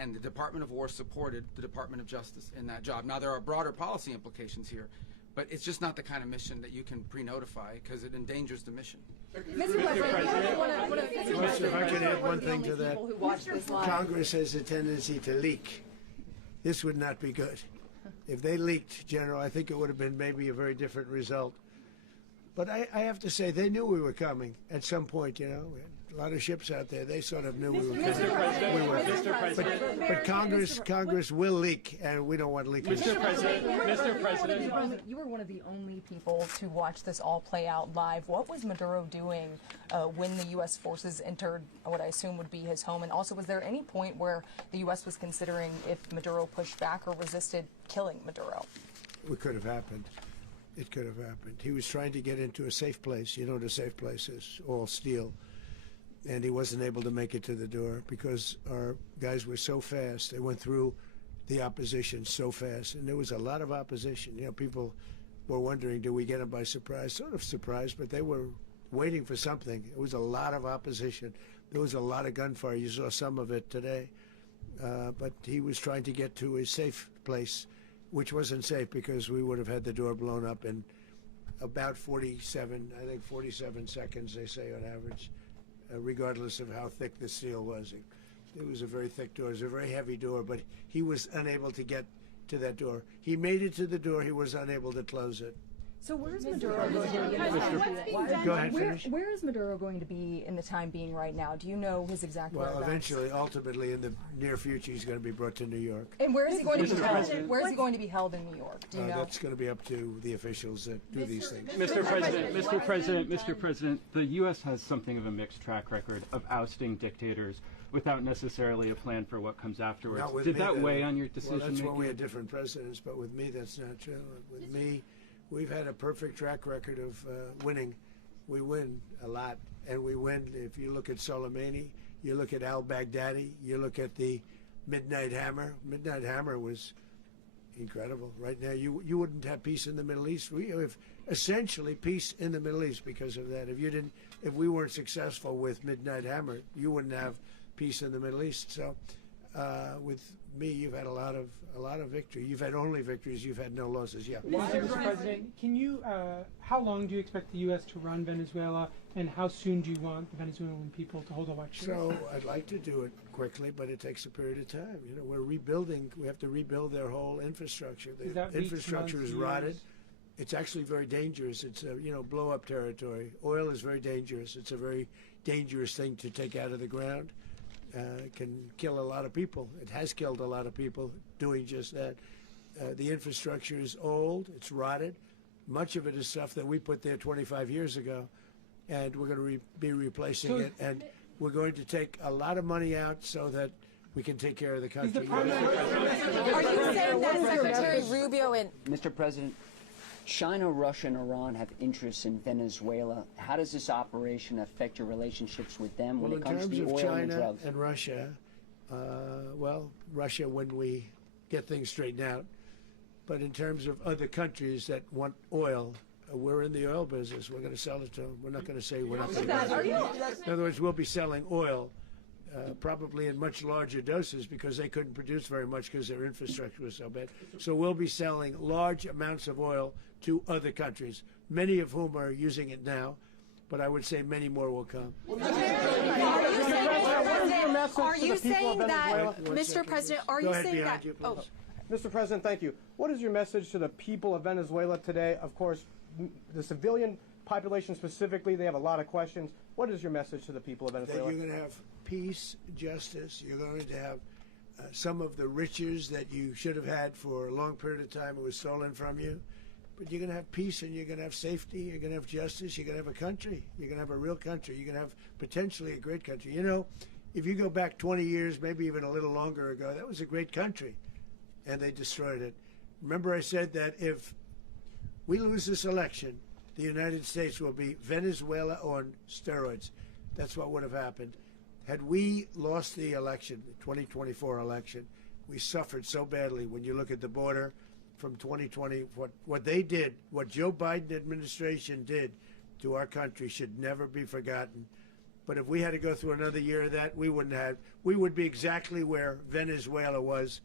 and the Department of War supported the Department of Justice in that job. Now, there are broader policy implications here, but it's just not the kind of mission that you can pre-notify because it endangers the mission. Mr. President, If I could add one thing to that. Congress has a tendency to leak. This would not be good. If they leaked, General, I think it would have been maybe a very different result. But I have to say, they knew we were coming at some point, We had a lot of ships out there. They sort of knew we were coming. But Congress will leak, and we don't want leakage. Mr. President, you were one of the only people to watch this all play out live. What was Maduro doing when the U.S. forces entered what I assume would be his home? And also, was there any point where the U.S. was considering, if Maduro pushed back or resisted, killing Maduro? It could have happened. It could have happened. He was trying to get into a safe place. You know what a safe place is, all steel. And he wasn't able to make it to the door because our guys were so fast. They went through the opposition so fast. And there was a lot of opposition. People were wondering, do we get them by surprise? Sort of surprised, but they were waiting for something. It was a lot of opposition. There was a lot of gunfire. You saw some of it today. But he was trying to get to a safe place, which wasn't safe because we would have had the door blown up in about 47 seconds, they say on average, regardless of how thick the steel was. It was a very thick door. It was a very heavy door, but he was unable to get to that door. He made it to the door. He was unable to close it. So where's Maduro going to be? Go ahead, finish. Where is Maduro going to be in the time being right now? Do you know his exact Well, whereabouts? eventually, ultimately, in the near future, he's going to be brought to New York. And where is he going to be held? Where is he going to be held in New York? Do you know? That's going to be up to the officials that do these things. Mr. President, the U.S. has something of a mixed track record of ousting dictators without necessarily a plan for what comes afterwards. Not with Did me, that though. weigh on your decision Well, that's making? when we had different presidents, but with me, that's not true. With me, we've had a perfect track record of winning. We win a lot, and we win. If you look at Soleimani, you look at al-Baghdadi, you look at the Midnight Hammer. Midnight Hammer was incredible. Right now, you wouldn't have peace in the Middle East. We have essentially peace in the Middle East because of that. If we weren't successful with Midnight Hammer, you wouldn't have peace in the Middle East. So, with me, you've had a lot of victory. You've had only victories. You've had no losses. Yeah. Mr. President, can you? How long do you expect the U.S. to run Venezuela, and how soon do you want the Venezuelan people to hold elections? So I'd like to do it quickly, but it takes a period of time. We're rebuilding. We have to rebuild their whole infrastructure. Does The that reach infrastructure months, is rotted. years? it's actually very dangerous. It's a, blow-up territory. Oil is very dangerous. It's a very dangerous thing to take out of the ground. It can kill a lot of people. It has killed a lot of people doing just that. The infrastructure is old. It's rotted. Much of it is stuff that we put there 25 years ago, and we're going to be replacing it. And we're going to take a lot of money out so that we can take care of the country. Are you saying that Secretary Rubio and Mr. President, China, Russia, and Iran have interests in Venezuela. How does this operation affect your relationships with them when it comes to the oil and drugs? Well, in terms of China and Russia, Russia when we get things straightened out. But in terms of other countries that want oil, we're in the oil business. We're going to sell it to them. We're not going to say we're not going to. In other words, we'll be selling oil, probably in much larger doses because they couldn't produce very much because their infrastructure was so bad. So we'll be selling large amounts of oil to other countries, many of whom are using it now, but I would say many more will come. Are you saying that, Mr. President, are you saying that? Mr. President, thank you. What is your message to the people of Venezuela today? Of course, the civilian population specifically, they have a lot of questions. What is your message to the people of Venezuela? That you're going to have peace, justice. You're going to have some of the riches that you should have had for a long period of time. It was stolen from you. But you're going to have peace and you're going to have safety. You're going to have justice. You're going to have a country. You're going to have a real country. You're going to have potentially a great country. You know, if you go back 20 years, maybe even a little longer ago, that was a great country. And they destroyed it. Remember I said that if we lose this election, the United States will be Venezuela on steroids. That's what would have happened. Had we lost the election, the 2024 election, we suffered so badly when you look at the border from 2020. What they did, what Joe Biden administration did to our country should never be forgotten. But if we had to go through another year of that, we would be exactly where Venezuela was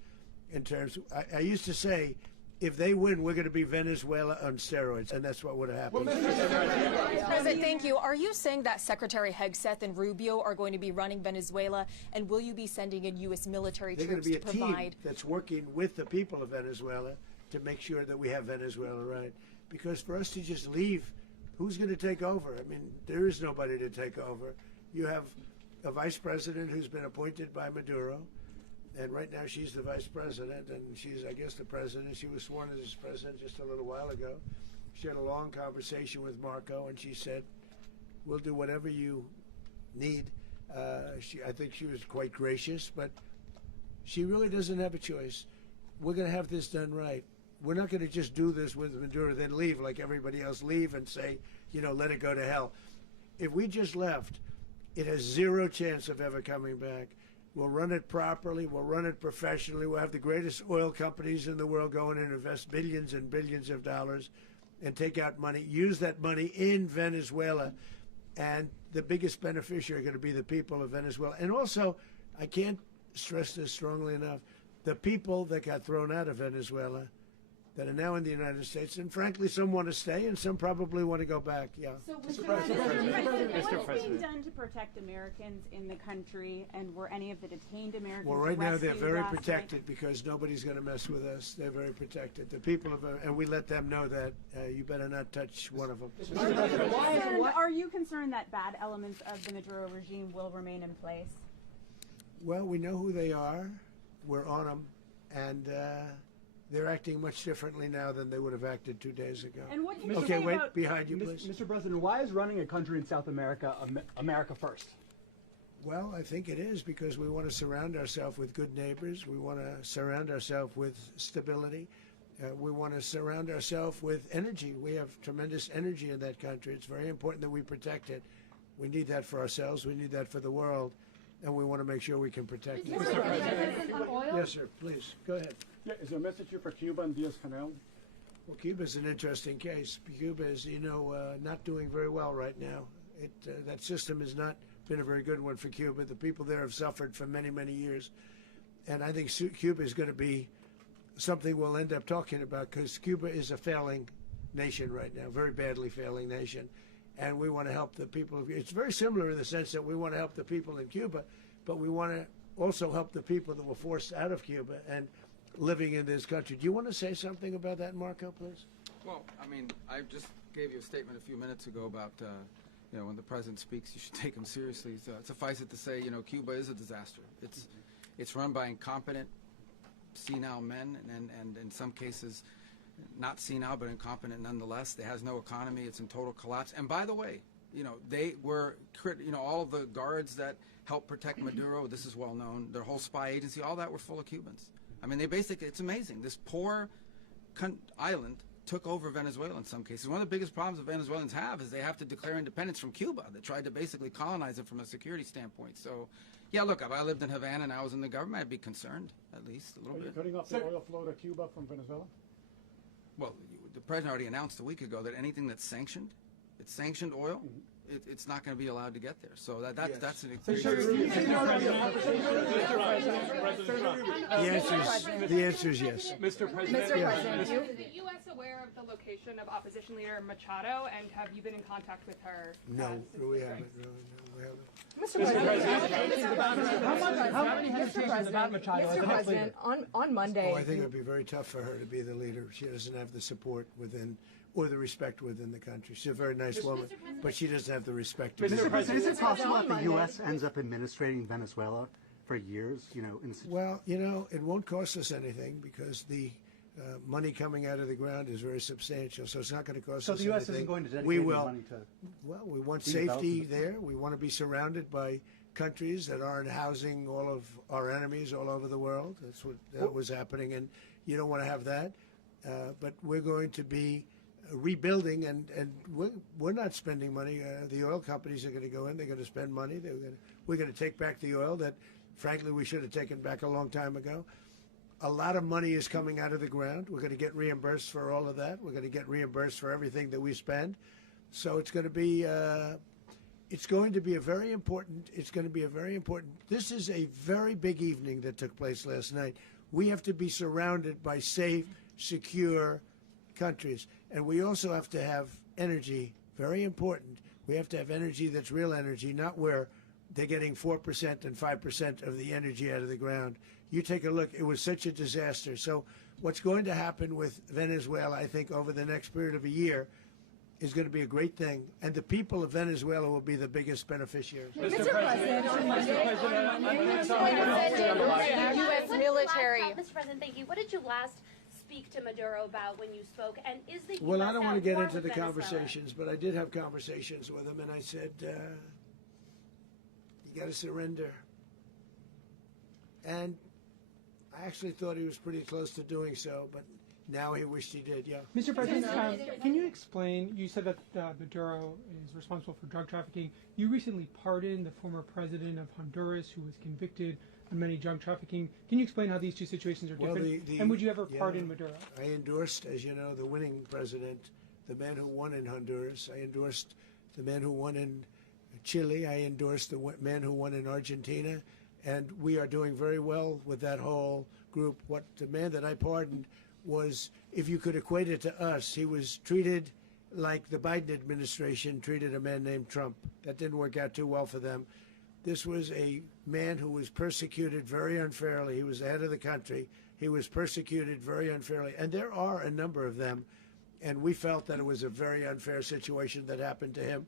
in terms of, I used to say, if they win, we're going to be Venezuela on steroids, and that's what would have happened. President, thank you. Are you saying that Secretary Hegseth and Rubio are going to be running Venezuela, and will you be sending in U.S. military troops to provide? They're going to be a team that's working with the people of Venezuela to make sure that we have Venezuela right. Because for us to just leave, who's going to take over? I mean, there is nobody to take over. You have a vice president who's been appointed by Maduro. And right now she's the vice president, and she's, I guess, the president. She was sworn as president just a little while ago. She had a long conversation with Marco, and she said, we'll do whatever you need. I think she was quite gracious, but she really doesn't have a choice. We're going to have this done right. We're not going to just do this with Maduro, then leave like everybody else, leave and say, let it go to hell. If we just left, it has zero chance of ever coming back. We'll run it properly. We'll run it professionally. We'll have the greatest oil companies in the world go in and invest billions and billions of dollars and take out money, use that money in Venezuela. And the biggest beneficiary are going to be the people of Venezuela. And also, I can't stress this strongly enough, the people that got thrown out of Venezuela that are now in the United States, and frankly, some want to stay, and some probably want to go back. Yeah. So, Mr. President, what is being done to protect Americans in the country, and were any of the detained Americans Well, right now they're very last protected night? because nobody's going to mess with us. They're very protected. The people of, and we let them know that you better not touch one of them. Are you concerned that bad elements of the Maduro regime will remain in place? Well, we know who they are. We're on them, and they're acting much differently now than they would have acted 2 days ago. And what can you Okay, say wait, about behind you, please. Mr. President, why is running a country in South America America first? Well, I think it is because we want to surround ourselves with good neighbors. We want to surround ourselves with stability. We want to surround ourselves with energy. We have tremendous energy in that country. It's very important that we protect it. We need that for ourselves. We need that for the world. And we want to make sure we can protect it. Mr. President, on oil? Yes, sir. Please, go ahead. Yeah, is there a message here for Cuba and Diaz-Canel? Well, Cuba's an interesting case. Cuba is, not doing very well right now. That system has not been a very good one for Cuba. The people there have suffered for many, many years. And I think Cuba is going to be something we'll end up talking about because Cuba is a failing nation right now, very badly failing nation. And we want to help the people. It's very similar in the sense that we want to help the people in Cuba, but we want to also help the people that were forced out of Cuba and living in this country. Do you want to say something about that, Marco, please? Well, I mean, I just gave you a statement a few minutes ago about, when the president speaks, you should take him seriously. So suffice it to say, Cuba is a disaster. It's run by incompetent, senile men, and in some cases, not senile, but incompetent nonetheless. It has no economy. It's in total collapse. And by the way, they were, all of the guards that helped protect Maduro, this is well known, their whole spy agency, all that were full of Cubans. I mean, they basically, it's amazing. This poor island took over Venezuela in some cases. One of the biggest problems the Venezuelans have is they have to declare independence from Cuba. They tried to basically colonize it from a security standpoint. So, yeah, look, if I lived in Havana and I was in the government, I'd be concerned, at least a little bit. Are you cutting off the oil flow to Cuba from Venezuela? Well, the president already announced a week ago that anything that's sanctioned, it's sanctioned oil, it's not going to be allowed to get there. So that's an The answer is yes. Mr. President, Is the U.S. aware of the location of opposition leader Machado, and have you been in contact with her? No, we haven't. Mr. President, on Monday. Oh, I think it would be very tough for her to be the leader. She doesn't have the support within or the respect within the country. She's a very nice woman, but she doesn't have the respect. Mr. President, is it possible that the U.S. ends up administrating Venezuela for years? Well, it won't cost us anything because the money coming out of the ground is very substantial, so it's not going to cost us anything. So the U.S. isn't going to dedicate we will. money to... Well, we want safety there. We want to be surrounded by countries that aren't housing all of our enemies all over the world. That's what was happening, and you don't want to have that. But we're going to be rebuilding, and we're not spending money. The oil companies are going to go in. They're going to spend money. We're going to take back the oil that, frankly, we should have taken back a long time ago. A lot of money is coming out of the ground. We're going to get reimbursed for all of that. We're going to get reimbursed for everything that we spend. So it's going to be a very important. This is a very big evening that took place last night. We have to be surrounded by safe, secure countries, and we also have to have energy. Very important. We have to have energy that's real energy, not where they're getting 4% and 5% of the energy out of the ground. You take a look. It was such a disaster. So what's going to happen with Venezuela, I think, over the next period of a year is going to be a great thing, and the people of Venezuela will be the biggest beneficiaries. Mr. President, on Monday, U.S. military. Mr. President, thank you. What did you last speak to Maduro about when you spoke? And is the Well, I don't want to get into the conversations, but I did have conversations with him, and I said, you got to surrender. And I actually thought he was pretty close to doing so, but now he wished he did, yeah. Mr. President, can you explain, you said that Maduro is responsible for drug trafficking. You recently pardoned the former president of Honduras who was convicted of many drug trafficking. Can you explain how these two situations are different? And would you ever pardon Maduro? I endorsed, as you know, the winning president, the man who won in Honduras. I endorsed the man who won in Chile. I endorsed the man who won in Argentina. And we are doing very well with that whole group. What the man that I pardoned was, if you could equate it to us, he was treated like the Biden administration treated a man named Trump. That didn't work out too well for them. This was a man who was persecuted very unfairly. He was the head of the country. He was persecuted very unfairly. And there are a number of them. And we felt that it was a very unfair situation that happened to him.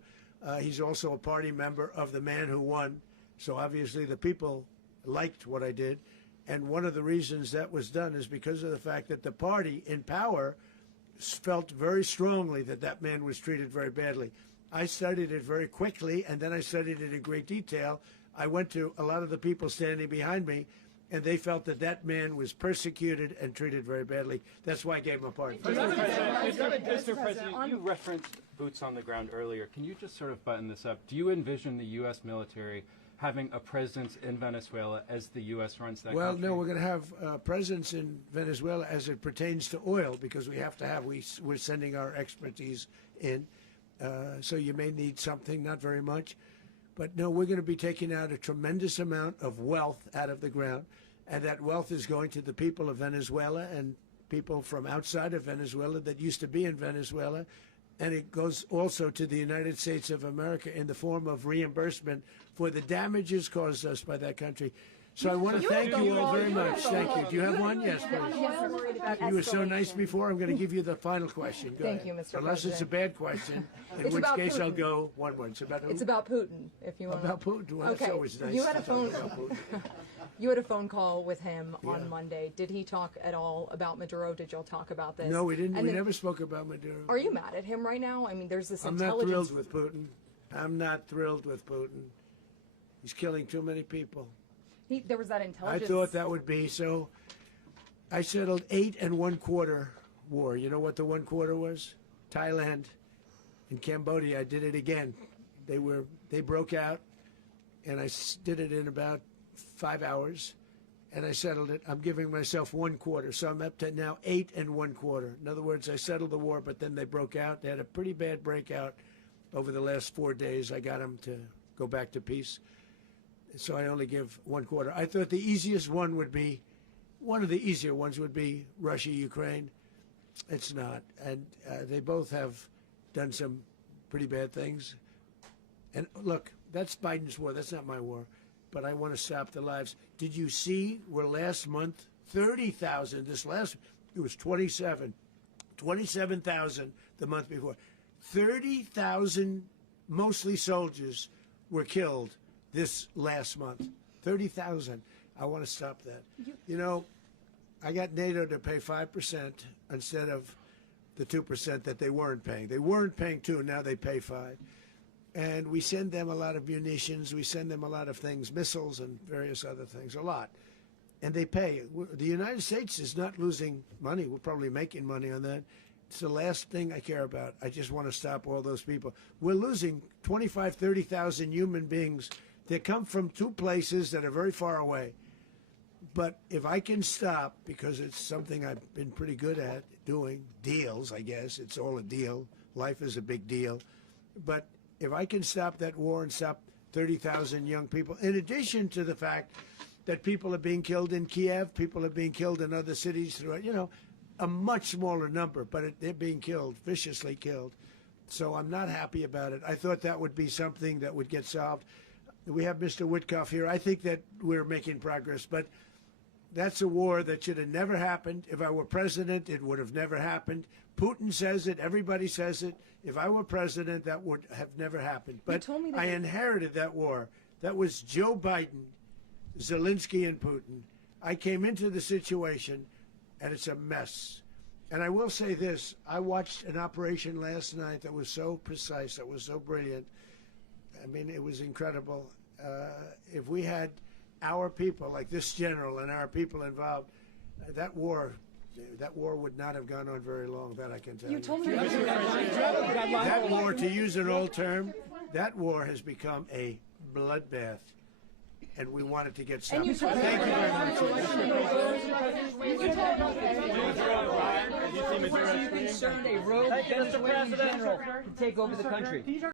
He's also a party member of the man who won. So obviously the people liked what I did. And one of the reasons that was done is because of the fact that the party in power felt very strongly that that man was treated very badly. I studied it very quickly, and then I studied it in great detail. I went to a lot of the people standing behind me, and they felt that that man was persecuted and treated very badly. That's why I gave him a pardon. Mr. President, you referenced boots on the ground earlier. Can you just sort of button this up? Do you envision the U.S. military having a presence in Venezuela as the U.S. runs that country? Well, no, we're going to have a presence in Venezuela as it pertains to oil, because we have to have, we're sending our expertise in. So you may need something, not very much. But no, we're going to be taking out a tremendous amount of wealth out of the ground, and that wealth is going to the people of Venezuela and people from outside of Venezuela that used to be in Venezuela. And it goes also to the United States of America in the form of reimbursement for the damages caused us by that country. So I want to thank you all very much. Thank you. Do you have one? Yes, please. You were so nice before. I'm going to give you the final question. Go Thank ahead. you, Mr. Unless it's a bad question, in which case I'll go one word. It's about who? It's about Putin, if you want. About Putin. Well, that's always nice. You had a to talk phone. about Putin. You had a phone call with him on Monday. Did he talk at all about Maduro? Did y'all talk about this? No, we didn't. And We then, never spoke about Maduro. Are you mad at him right now? I mean, there's this I'm not intelligence. thrilled with Putin. I'm not thrilled with Putin. He's killing too many people. There was that intelligence. I thought that would be so. I settled 8 1/4 war. You know what the 1/4 was? Thailand and Cambodia. I did it again. They broke out, and I did it in about 5 hours, and I settled it. I'm giving myself 1/4, so I'm up to now 8 1/4. In other words, I settled the war, but then they broke out. They had a pretty bad breakout over the last 4 days. I got them to go back to peace. So I only give 1/4. I thought the easiest one would be, one of the easier ones would be Russia, Ukraine. It's not. And they both have done some pretty bad things. And look, that's Biden's war. That's not my war. But I want to stop the lives. Did you see where last month, 30,000, it was 27,000 the month before. 30,000, mostly soldiers, were killed this last month. 30,000. I want to stop that. You know, I got NATO to pay 5% instead of the 2% that they weren't paying. They weren't paying 2, now they pay 5. And we send them a lot of munitions, we send them a lot of things, missiles and various other things, a lot. And they pay. The United States is not losing money. We're probably making money on that. It's the last thing I care about. I just want to stop all those people. We're losing 25,000, 30,000 human beings that come from 2 places that are very far away. But if I can stop, because it's something I've been pretty good at doing, deals, I guess. It's all a deal. Life is a big deal. But if I can stop that war and stop 30,000 young people, in addition to the fact that people are being killed in Kiev, people are being killed in other cities throughout, you know, a much smaller number, but they're being killed, viciously killed. So I'm not happy about it. I thought that would be something that would get solved. We have Mr. Witkoff here. I think that we're making progress, but that's a war that should have never happened. If I were president, it would have never happened. Putin says it. Everybody says it. If I were president, that would have never happened. But I inherited that war. That was Joe Biden, Zelensky, and Putin. I came into the situation, and it's a mess. And I will say this. I watched an operation last night that was so precise, that was so brilliant. I mean, it was incredible. If we had our people, like this general, and our people involved, that war would not have gone on very long, that I can tell you. You told me that war, to use an old term, that war has become a bloodbath. And we want it to get stopped. Thank you very much. Are you concerned a rogue Venezuelan general can take over the country?